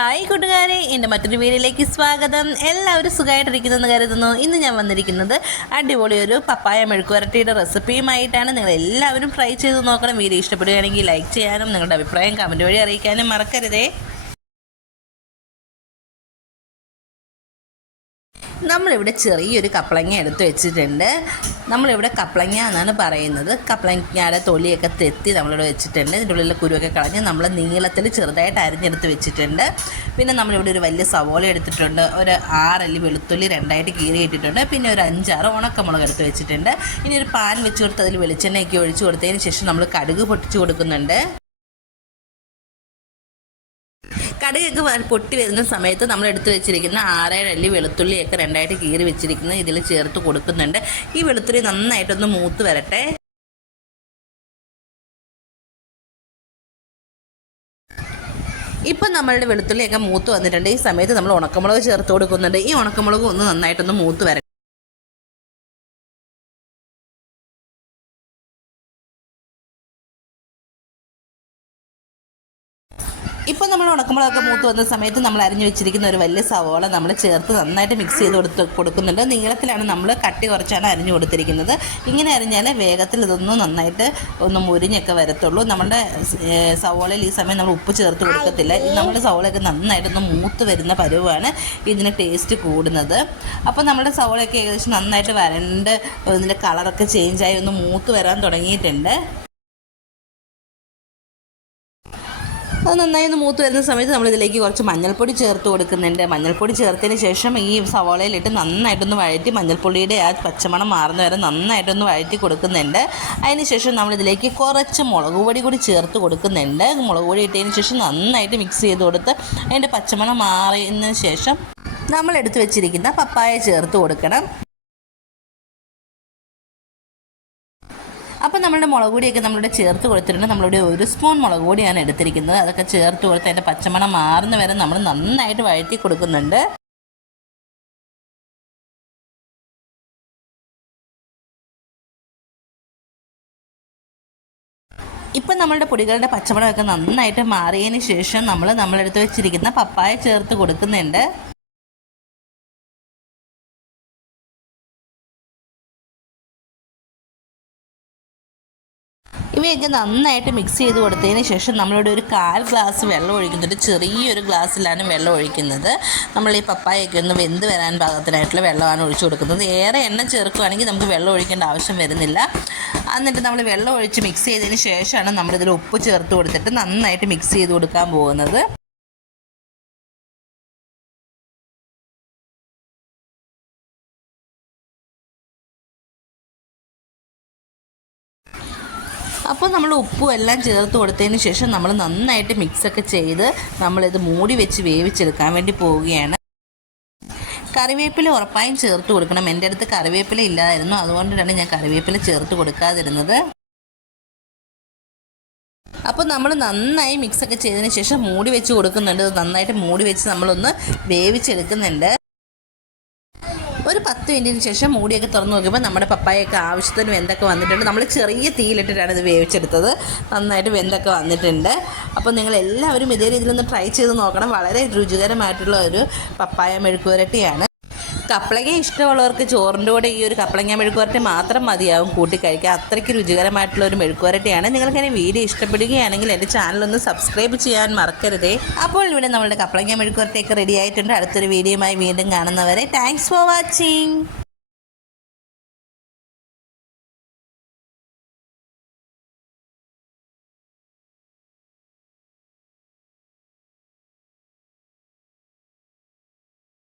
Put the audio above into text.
Hi കൂട്ടുകാരെ, എൻ്റെ മറ്റൊരു വീഡിയോയിലേക്ക് സ്വാഗതം. എല്ലാവരും സുഖമായിട്ടിരിക്കുന്നെന്ന് കരുതുന്നു. ഇന്ന് ഞാൻ വന്നിരിക്കുന്നത് അടിപൊളി ഒരു പപ്പായ മെഴുക്കുവരട്ടിയുടെ റെസിപ്പിയുമായിട്ടാണ്. നിങ്ങൾ എല്ലാവരും ട്രൈ ചെയ്ത് നോക്കണം. വീഡിയോ ഇഷ്ടപ്പെടുകയാണെങ്കിൽ ലൈക്ക് ചെയ്യാനും നിങ്ങളുടെ അഭിപ്രായം കമൻറ്റ് വഴി അറിയിക്കാനും മറക്കരുതേ. നമ്മളിവിടെ ചെറിയൊരു കപ്പളങ്ങ എടുത്ത് വെച്ചിട്ടുണ്ട്. നമ്മളിവിടെ കപ്പളങ്ങ എന്നാണ് പറയുന്നത്. കപ്പളങ്ങയുടെ തൊലിയൊക്കെ തെത്തി നമ്മളിവിടെ വെച്ചിട്ടുണ്ട്. ഇതിൻ്റെ ഉള്ളിലെ കുരുവൊക്കെ കളഞ്ഞ് നമ്മൾ നീളത്തിൽ ചെറുതായിട്ട് അരിഞ്ഞെടുത്ത് വെച്ചിട്ടുണ്ട്. പിന്നെ നമ്മളിവിടെ ഒരു വലിയ സവോള എടുത്തിട്ടുണ്ട്. ഒരു 6 അല്ലി വെളുത്തുള്ളി 2ആയിട്ട് കീറി ഇട്ടിട്ടുണ്ട്. പിന്നെ ഒരു 5-6 ഉണക്കമുളക് എടുത്ത് വെച്ചിട്ടുണ്ട്. ഇനി ഒരു പാൻ വെച്ച് കൊടുത്ത് അതിൽ വെളിച്ചെണ്ണയൊക്കെ ഒഴിച്ച് കൊടുത്തതിന് ശേഷം നമ്മൾ കടുക് പൊട്ടിച്ച് കൊടുക്കുന്നുണ്ട്. കടുകൊക്കെ പൊട്ടി വരുന്ന സമയത്ത് നമ്മൾ എടുത്ത് വെച്ചിരിക്കുന്ന 6-7 അല്ലി വെളുത്തുള്ളിയൊക്കെ 2ആയിട്ട് കീറി വെച്ചിരിക്കുന്നത് ഇതിൽ ചേർത്ത് കൊടുക്കുന്നുണ്ട്. ഈ വെളുത്തുള്ളി നന്നായിട്ടൊന്ന് മൂത്ത് വരട്ടെ. ഇപ്പം നമ്മളുടെ വെളുത്തുള്ളിയൊക്കെ മൂത്ത് വന്നിട്ടുണ്ട്. ഈ സമയത്ത് നമ്മൾ ഉണക്കമുളക് ചേർത്ത് കൊടുക്കുന്നുണ്ട്. ഈ ഉണക്കമുളക് ഒന്ന് നന്നായിട്ടൊന്ന് മൂത്ത് വരട്ടെ. ഇപ്പോൾ നമ്മൾ ഉണക്കമുളകൊക്കെ മൂത്ത് വന്ന സമയത്ത് നമ്മൾ അരിഞ്ഞു വെച്ചിരിക്കുന്ന ഒരു വലിയ സവോള നമ്മൾ ചേർത്ത് നന്നായിട്ട് മിക്സ് ചെയ്ത് കൊടുക്കുന്നുണ്ട്. നീളത്തിലാണ് നമ്മൾ കട്ടി കുറച്ചാണ് അരിഞ്ഞു കൊടുത്തിരിക്കുന്നത്. ഇങ്ങനെ അരിഞ്ഞാൽ വേഗത്തിൽ ഇതൊന്നും നന്നായിട്ട് ഒന്ന് മുരിഞ്ഞൊക്കെ വരത്തുള്ളൂ. നമ്മുടെ സവോളയിൽ ഈ സമയം നമ്മൾ ഉപ്പ് ചേർത്ത് കൊടുക്കത്തില്ല. നമ്മുടെ സവോളയൊക്കെ നന്നായിട്ടൊന്ന് മൂത്ത് വരുന്ന പരുവാണ് ഇതിന് ടേസ്റ്റ് കൂടുന്നത്. അപ്പോൾ നമ്മുടെ സവോളയൊക്കെ ഏകദേശം നന്നായിട്ട് വരണ്ട് ഇതിൻ്റെ കളറൊക്കെ ചേഞ്ചായി ഒന്ന് മൂത്ത് വരാൻ തുടങ്ങിയിട്ടുണ്ട്. അത് നന്നായി ഒന്ന് മൂത്ത് വരുന്ന സമയത്ത് നമ്മളിതിലേക്ക് കുറച്ച് മഞ്ഞൾപ്പൊടി ചേർത്ത് കൊടുക്കുന്നുണ്ട്. മഞ്ഞൾപ്പൊടി ചേർത്തതിന് ശേഷം ഈ സവോളയിലിട്ട് നന്നായിട്ടൊന്ന് വഴറ്റി മഞ്ഞൾപ്പൊടിയുടെ ആ പച്ചമണം മാറുന്ന വരെ നന്നായിട്ടൊന്ന് വഴറ്റി കൊടുക്കുന്നുണ്ട്. അതിന് ശേഷം നമ്മളിതിലേക്ക് കുറച്ച് മുളക് പൊടി കൂടി ചേർത്ത് കൊടുക്കുന്നുണ്ട്. മുളക് പൊടി ഇട്ടതിന് ശേഷം നന്നായിട്ട് മിക്സ് ചെയ്ത് കൊടുത്ത് അതിൻ്റെ പച്ചമണം മാറിയതിന് ശേഷം നമ്മൾ എടുത്ത് വെച്ചിരിക്കുന്ന പപ്പായ ചേർത്ത് കൊടുക്കണം. അപ്പോൾ നമ്മളുടെ മുളക് പൊടിയൊക്കെ നമ്മളിവിടെ ചേർത്ത് കൊടുത്തിട്ടുണ്ട്. നമ്മളിവിടെ 1 സ്പൂൺ മുളക് പൊടിയാണ് എടുത്തിരിക്കുന്നത്. അതൊക്കെ ചേർത്ത് കൊടുത്ത് അതിൻ്റെ പച്ചമണം മാറുന്ന വരെ നമ്മൾ നന്നായിട്ട് വഴറ്റി കൊടുക്കുന്നുണ്ട്. ഇപ്പം നമ്മളുടെ പൊടികളുടെ പച്ചമണമൊക്കെ നന്നായിട്ട് മാറിയതിന് ശേഷം നമ്മളെടുത്ത് വെച്ചിരിക്കുന്ന പപ്പായ ചേർത്ത് കൊടുക്കുന്നുണ്ട്. ഇവയൊക്കെ നന്നായിട്ട് മിക്സ് ചെയ്ത് കൊടുത്തതിന് ശേഷം നമ്മളിവിടെ ഒരു 1/4 ഗ്ലാസ് വെള്ളം ഒഴിക്കുന്നുണ്ട്. ചെറിയൊരു ഗ്ലാസ്സിലാണ് വെള്ളം ഒഴിക്കുന്നത്. നമ്മൾ ഈ പപ്പായൊക്കെ ഒന്ന് വെന്ത് വരാൻ പാകത്തിനായിട്ടുള്ള വെള്ളമാണ് ഒഴിച്ചു കൊടുക്കുന്നത്. ഏറെ എണ്ണ ചേർക്കുകയാണെങ്കിൽ നമുക്ക് വെള്ളം ഒഴിക്കേണ്ട ആവശ്യം വരുന്നില്ല. എന്നിട്ട് നമ്മൾ വെള്ളം ഒഴിച്ച് മിക്സ് ചെയ്തതിന് ശേഷമാണ് നമ്മളിതിൽ ഉപ്പ് ചേർത്ത് കൊടുത്തിട്ട് നന്നായിട്ട് മിക്സ് ചെയ്ത് കൊടുക്കാൻ പോകുന്നത്. അപ്പോൾ നമ്മൾ ഉപ്പും എല്ലാം ചേർത്ത് കൊടുത്തതിന് ശേഷം നമ്മൾ നന്നായിട്ട് മിക്സൊക്കെ ചെയ്ത് നമ്മളിത് മൂടി വെച്ച് വേവിച്ചെടുക്കാൻ വേണ്ടി പോവുകയാണ്. കറിവേപ്പില ഉറപ്പായും ചേർത്ത് കൊടുക്കണം. എൻ്റെ അടുത്ത് കറിവേപ്പില ഇല്ലായിരുന്നു, അതുകൊണ്ടാണ് ഞാൻ കറിവേപ്പില ചേർത്ത് കൊടുക്കാതിരുന്നത്. അപ്പോൾ നമ്മൾ നന്നായി മിക്സൊക്കെ ചെയ്തതിന് ശേഷം മൂടി വെച്ച് കൊടുക്കുന്നുണ്ട്. നന്നായിട്ട് മൂടി വെച്ച് നമ്മളൊന്ന് വേവിച്ചെടുക്കുന്നുണ്ട്. ഒരു 10 മിനിറ്റിന് ശേഷം മൂടിയൊക്കെ തുറന്ന് നോക്കിയപ്പോൾ നമ്മുടെ പപ്പായൊക്കെ ആവശ്യത്തിന് വെന്തൊക്കെ വന്നിട്ടുണ്ട്. നമ്മൾ ചെറിയ തീയിലിട്ടിട്ടാണ് ഇത് വേവിച്ചെടുത്തത്. നന്നായിട്ട് വെന്തൊക്കെ വന്നിട്ടുണ്ട്. അപ്പോൾ നിങ്ങൾ എല്ലാവരും ഇതേ രീതിയിലൊന്ന് ട്രൈ ചെയ്ത് നോക്കണം. വളരെ രുചികരമായിട്ടുള്ള ഒരു പപ്പായ മെഴുക്കുവരട്ടിയാണ്. കപ്പളങ്ങ ഇഷ്ടമുള്ളവർക്ക് ചോറിൻ്റെ കൂടെ ഈ ഒരു കപ്പളങ്ങ മെഴുക്കുവരട്ടി മാത്രം മതിയാവും കൂട്ടി കഴിക്കുക. അത്രയ്ക്ക് രുചികരമായിട്ടുള്ള ഒരു മെഴുക്കുവരട്ടിയാണ്. നിങ്ങൾക്കെന്നെ വീഡിയോ ഇഷ്ടപ്പെടുകയാണെങ്കിൽ എൻ്റെ ചാനലൊന്ന് സബ്സ്ക്രൈബ് ചെയ്യാൻ മറക്കരുതേ. അപ്പോൾ ഇവിടെ നമ്മളുടെ കപ്പളങ്ങ മെഴുക്കുവരട്ടിയൊക്കെ റെഡി ആയിട്ടുണ്ട്. അടുത്തൊരു വീഡിയോയുമായി വീണ്ടും കാണുന്നവരെ താങ്ക്സ് ഫോർ വാച്ചിങ്.